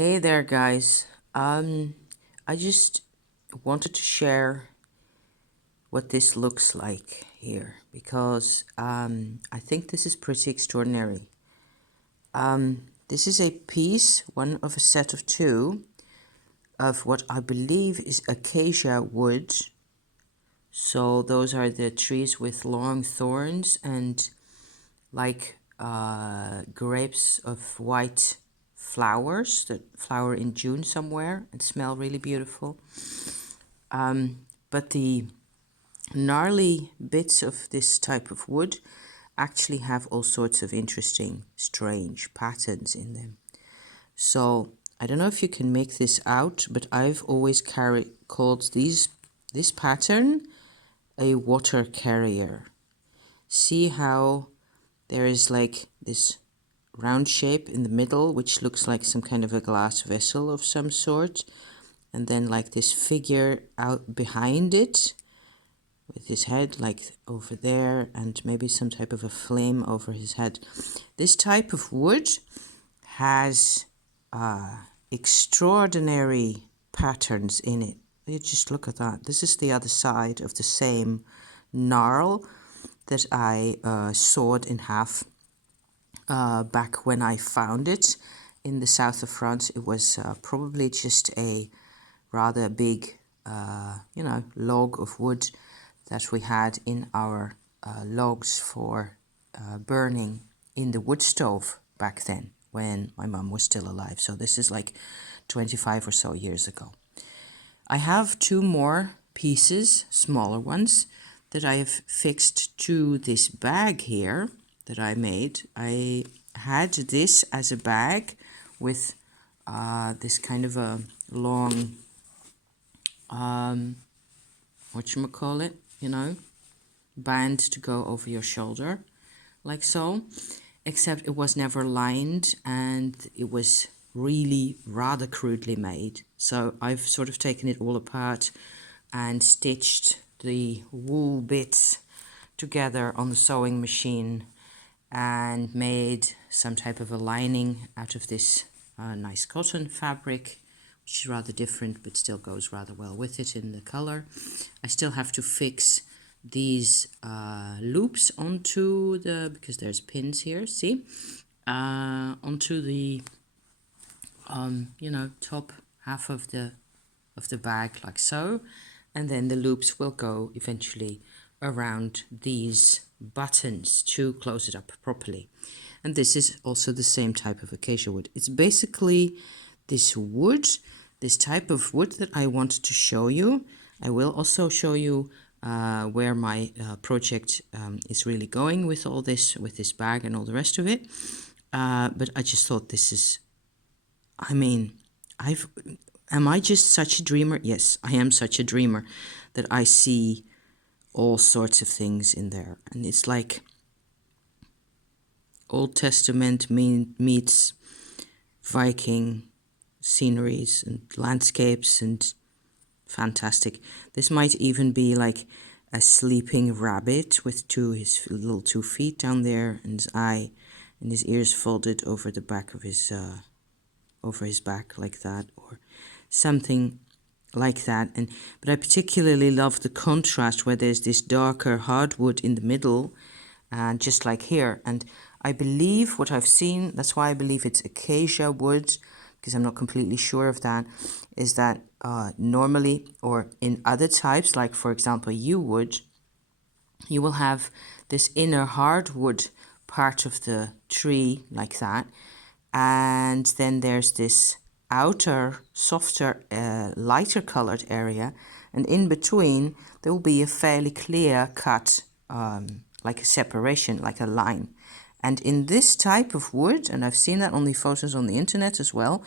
Hey there, guys. I just wanted to share what this looks like here because I think this is pretty extraordinary. This is a piece, one of a set of two, of what I believe is acacia wood. So those are the trees with long thorns and like grapes of white flowers that flower in June somewhere and smell really beautiful. But the gnarly bits of this type of wood actually have all sorts of interesting, strange patterns in them. So I don't know if you can make this out, but I've always called this pattern a water carrier. See how there is like this round shape in the middle, which looks like some kind of a glass vessel of some sort, and then like this figure out behind it with his head like over there, and maybe some type of a flame over his head. This type of wood has extraordinary patterns in it. You just look at that. This is the other side of the same gnarl that I sawed in half back when I found it in the south of France. It was probably just a rather big, log of wood that we had in our logs for burning in the wood stove back then when my mum was still alive. So this is like 25 or so years ago. I have two more pieces, smaller ones, that I have fixed to this bag here that I made. I had this as a bag with this kind of a long, whatchamacallit, band to go over your shoulder, like so, except it was never lined and it was really rather crudely made. So I've sort of taken it all apart and stitched the wool bits together on the sewing machine and made some type of a lining out of this nice cotton fabric, which is rather different but still goes rather well with it in the color. I still have to fix these loops onto the, because there's pins here, see, onto the top half of the bag, like so, and then the loops will go eventually around these buttons to close it up properly. And this is also the same type of acacia wood. It's basically this wood, this type of wood that I wanted to show you. I will also show you where my project is really going with all this, with this bag and all the rest of it. But I just thought this is, I mean, am I just such a dreamer? Yes, I am such a dreamer that I see all sorts of things in there. And it's like Old Testament meets Viking sceneries and landscapes, and fantastic. This might even be like a sleeping rabbit with his little 2 feet down there, and his eye and his ears folded over the back of his over his back like that, or something like that. But I particularly love the contrast where there's this darker hardwood in the middle, and just like here. And I believe what I've seen, that's why I believe it's acacia wood, because I'm not completely sure of that, is that normally, or in other types, like for example yew wood, you will have this inner hardwood part of the tree like that, and then there's this outer, softer, lighter colored area, and in between there will be a fairly clear cut, like a separation, like a line. And in this type of wood, and I've seen that on the photos on the internet as well,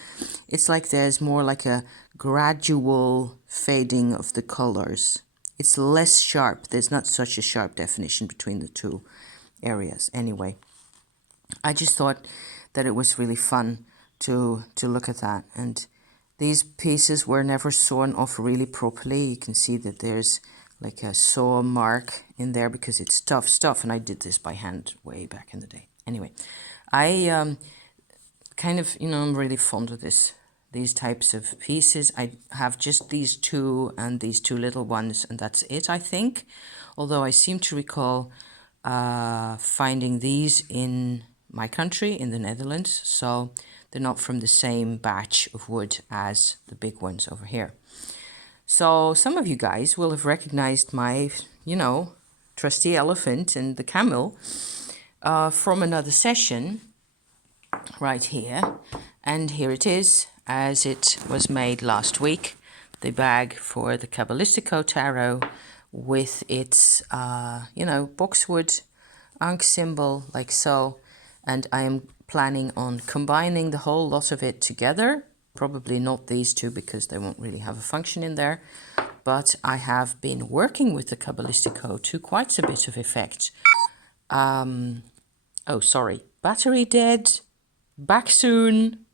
it's like there's more like a gradual fading of the colors. It's less sharp. There's not such a sharp definition between the two areas. Anyway, I just thought that it was really fun to look at that. And these pieces were never sawn off really properly. You can see that there's like a saw mark in there because it's tough stuff, and I did this by hand way back in the day. Anyway, I kind of, I'm really fond of this these types of pieces. I have just these two and these two little ones, and that's it, I think. Although I seem to recall finding these in my country, in the Netherlands, so they're not from the same batch of wood as the big ones over here. So some of you guys will have recognized my, trusty elephant and the camel from another session right here. And here it is, as it was made last week, the bag for the Cabalistico Tarot with its, boxwood ankh symbol like so. And I am planning on combining the whole lot of it together. Probably not these two because they won't really have a function in there. But I have been working with the Cabalistico to quite a bit of effect. Oh, sorry. Battery dead. Back soon.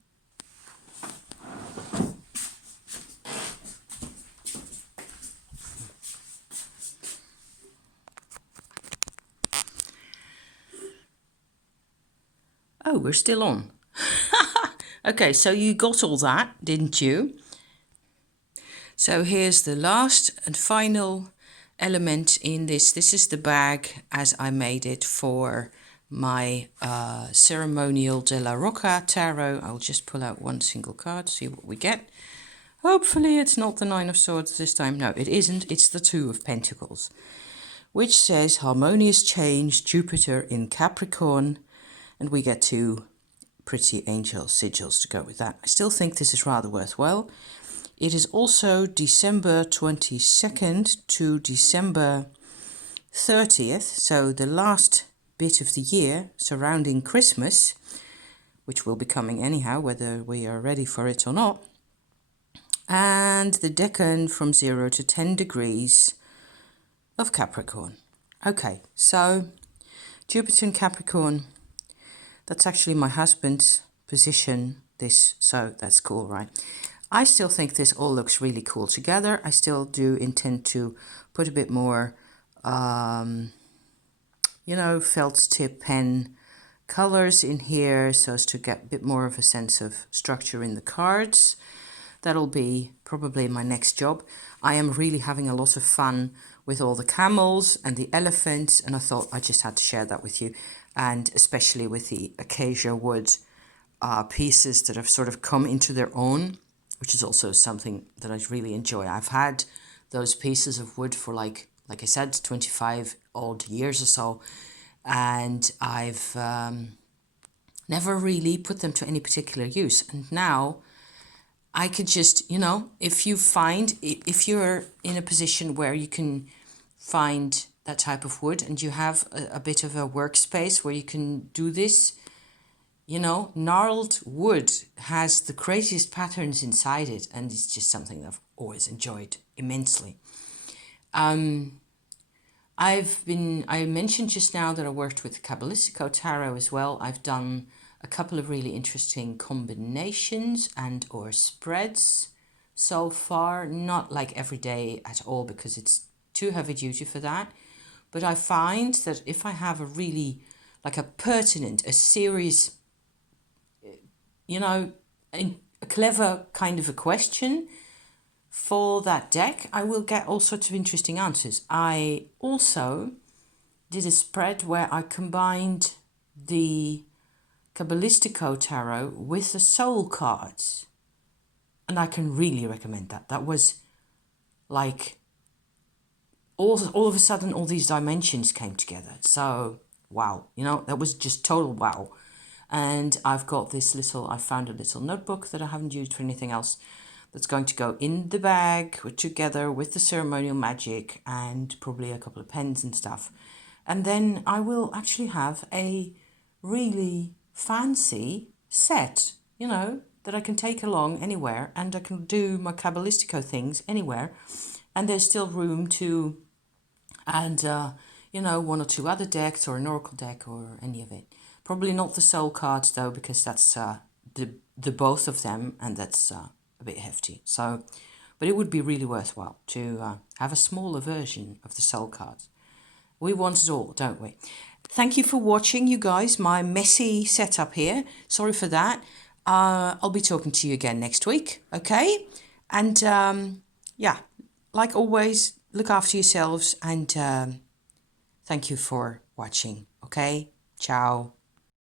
Oh, we're still on. Okay, so you got all that, didn't you? So here's the last and final element in this. This is the bag as I made it for my ceremonial de la Rocca tarot. I'll just pull out one single card, see what we get. Hopefully it's not the Nine of Swords this time. No, it isn't. It's the Two of Pentacles, which says harmonious change, Jupiter in Capricorn, and we get two pretty angel sigils to go with that. I still think this is rather worthwhile. It is also December 22nd to December 30th, so the last bit of the year surrounding Christmas, which will be coming anyhow, whether we are ready for it or not. And the decan from 0 to 10 degrees of Capricorn. Okay, so Jupiter in Capricorn, that's actually my husband's position, this, so that's cool, right? I still think this all looks really cool together. I still do intend to put a bit more, felt tip pen colors in here so as to get a bit more of a sense of structure in the cards. That'll be probably my next job. I am really having a lot of fun with all the camels and the elephants, and I thought I just had to share that with you, and especially with the acacia wood pieces that have sort of come into their own, which is also something that I really enjoy. I've had those pieces of wood for like I said, 25 odd years or so, and I've never really put them to any particular use. And now I could just, if you're in a position where you can find that type of wood and you have a bit of a workspace where you can do this, gnarled wood has the craziest patterns inside it, and it's just something that I've always enjoyed immensely. I mentioned just now that I worked with the Cabalistico Tarot as well. I've done a couple of really interesting combinations and or spreads so far, not like every day at all because it's too heavy duty for that. But I find that if I have a really, like a pertinent, a serious, a clever kind of a question for that deck, I will get all sorts of interesting answers. I also did a spread where I combined the Cabalistico Tarot with the soul cards, and I can really recommend that. That was like all of a sudden all these dimensions came together. So wow, that was just total wow. And I've got I found a little notebook that I haven't used for anything else that's going to go in the bag together with the ceremonial magic and probably a couple of pens and stuff. And then I will actually have a really fancy set, that I can take along anywhere, and I can do my Cabalistico things anywhere. And there's still room to add, one or two other decks or an oracle deck or any of it. Probably not the soul cards though, because that's the both of them, and that's a bit hefty. So, but it would be really worthwhile to have a smaller version of the soul cards. We want it all, don't we? Thank you for watching, you guys. My messy setup here. Sorry for that. I'll be talking to you again next week, okay? And yeah, like always, look after yourselves and thank you for watching, okay? Ciao.